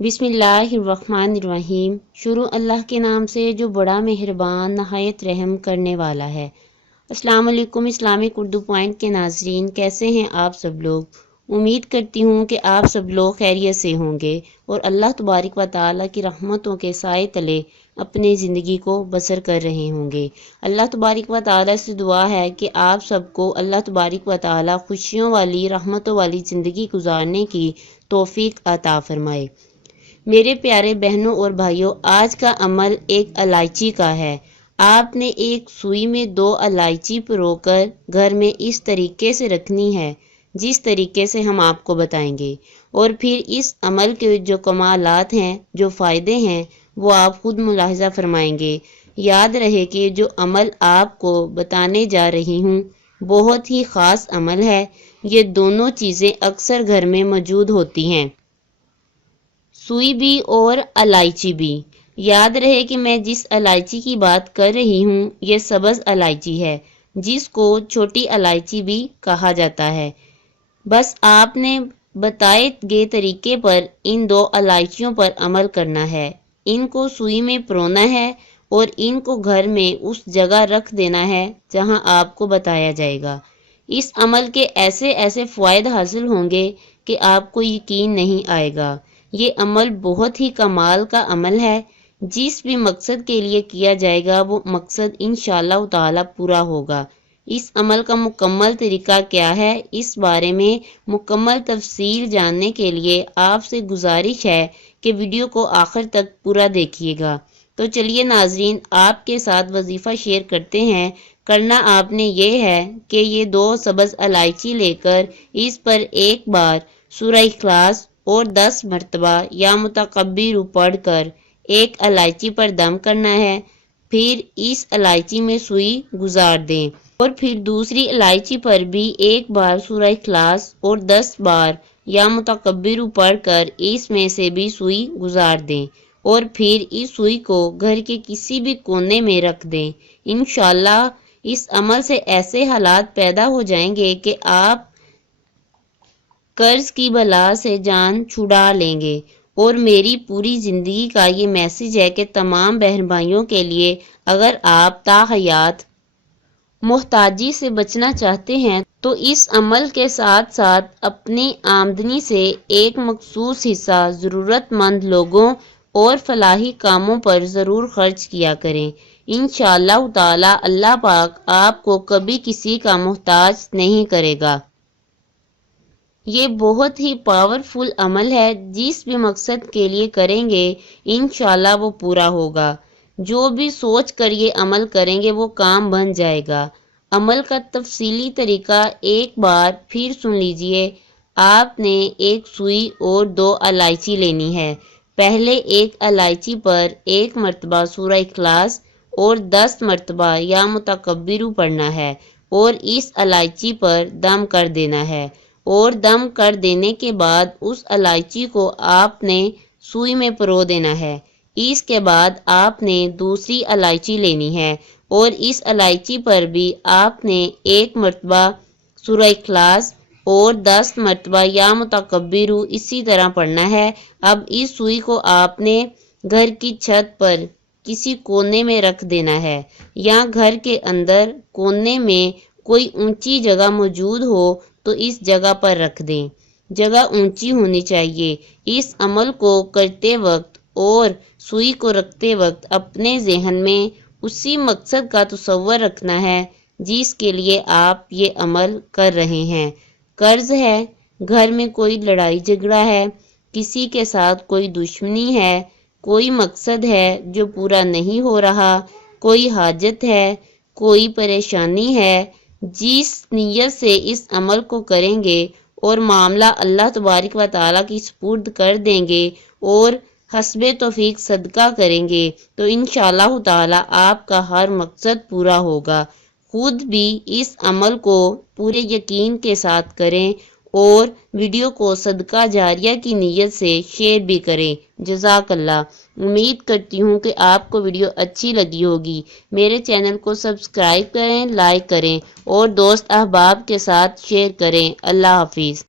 बिस्मिल्लाहिर्रहमानिर्रहीम। शुरू अल्लाह के नाम से जो बड़ा मेहरबान नहायत रहम करने वाला है। अस्सलाम वालेकुम इस्लामिक उर्दू पॉइंट के नाजरीन, कैसे हैं आप सब लोग। उम्मीद करती हूँ कि आप सब लोग खैरियत से होंगे और अल्लाह तबारक व तआला की रहमतों के साए तले अपनी ज़िंदगी को बसर कर रहे होंगे। अल्लाह तबारक व तआला से दुआ है कि आप सबको अल्लाह तबारक व तआला खुशियों वाली रहमतों वाली ज़िंदगी गुजारने की तौफीक अता फरमाए। मेरे प्यारे बहनों और भाइयों, आज का अमल एक इलायची का है। आपने एक सुई में 2 इलायची पिरोकर घर में इस तरीके से रखनी है जिस तरीके से हम आपको बताएंगे, और फिर इस अमल के जो कमालात हैं, जो फ़ायदे हैं, वो आप खुद मुलाहिज़ा फरमाएंगे। याद रहे कि जो अमल आपको बताने जा रही हूँ बहुत ही ख़ास अमल है। ये दोनों चीज़ें अक्सर घर में मौजूद होती हैं, सुई भी और इलायची भी। याद रहे कि मैं जिस इलायची की बात कर रही हूँ ये सब्ज़ इलायची है, जिसको छोटी इलायची भी कहा जाता है। बस आपने बताए गए तरीके पर इन 2 इलायचियों पर अमल करना है। इनको सुई में पिरोना है और इनको घर में उस जगह रख देना है जहां आपको बताया जाएगा। इस अमल के ऐसे ऐसे फ़ायदे हासिल होंगे कि आपको यकीन नहीं आएगा। ये अमल बहुत ही कमाल का अमल है। जिस भी मकसद के लिए किया जाएगा वो मकसद इंशाअल्लाह ताला पूरा होगा। इस अमल का मुकम्मल तरीका क्या है, इस बारे में मुकम्मल तफसील जानने के लिए आपसे गुजारिश है कि वीडियो को आखिर तक पूरा देखिएगा। तो चलिए नाजरीन, आपके साथ वजीफ़ा शेयर करते हैं। करना आपने ये है कि ये 2 सब्ज़ इलायची लेकर इस पर एक बार सूरह इखलास और 10 मरतबा या मुतकब्बिर पढ़कर एक इलायची पर दम करना है। फिर इस इलायची में सुई गुजार दें और फिर दूसरी इलायची पर भी एक बार सूरह इखलास और 10 बार या मुतकब्बिर पढ़कर इसमें से भी सुई गुजार दें और फिर इस सुई को घर के किसी भी कोने में रख दें। इंशाअल्लाह इस अमल से ऐसे हालात पैदा हो जाएंगे कि आप कर्ज की बला से जान छुड़ा लेंगे। और मेरी पूरी ज़िंदगी का ये मैसेज है कि तमाम बहन भाइयों के लिए, अगर आप ताहयात मोहताजी से बचना चाहते हैं तो इस अमल के साथ साथ अपनी आमदनी से एक मखसूस हिस्सा ज़रूरतमंद लोगों और फलाही कामों पर ज़रूर खर्च किया करें। इंशाअल्लाह ताला अल्लाह पाक आपको कभी किसी का मोहताज नहीं करेगा। ये बहुत ही पावरफुल अमल है। जिस भी मकसद के लिए करेंगे इंशाअल्लाह वो पूरा होगा। जो भी सोच कर ये अमल करेंगे वो काम बन जाएगा। अमल का तफसीली तरीका एक बार फिर सुन लीजिए। आपने एक सुई और 2 इलायची लेनी है। पहले एक इलायची पर एक मरतबा सूरह इखलास और 10 मरतबा या मुतकब्बिर पढ़ना है और इस इलायची पर दम कर देना है। और दम कर देने के बाद उस इलायची को आपने सुई में पिरो देना है। इसके बाद आपने दूसरी इलायची लेनी है और इस इलायची पर भी आपने एक मरतबा सूरह इखलास और 10 मरतबा या मुतकब्बिर इसी तरह पढ़ना है। अब इस सुई को आपने घर की छत पर किसी कोने में रख देना है या घर के अंदर कोने में कोई ऊंची जगह मौजूद हो तो इस जगह पर रख दें। जगह ऊंची होनी चाहिए। इस अमल को करते वक्त और सुई को रखते वक्त अपने जहन में उसी मकसद का तसव्वुर रखना है जिसके लिए आप ये अमल कर रहे हैं। कर्ज है, घर में कोई लड़ाई झगड़ा है, किसी के साथ कोई दुश्मनी है, कोई मकसद है जो पूरा नहीं हो रहा, कोई हाजत है, कोई परेशानी है। जिस नीयत से इस अमल को करेंगे और मामला अल्लाह तबारक व तआला की सुपुर्द कर देंगे और हस्बे तौफीक सदका करेंगे तो इंशाअल्लाह ताला आपका हर मकसद पूरा होगा। खुद भी इस अमल को पूरे यकीन के साथ करें और वीडियो को सदका जारिया की नीयत से शेयर भी करें। जज़ाकल्लाह। उम्मीद करती हूँ कि आपको वीडियो अच्छी लगी होगी। मेरे चैनल को सब्सक्राइब करें, लाइक करें और दोस्त अहबाब के साथ शेयर करें। अल्लाह हाफिज़।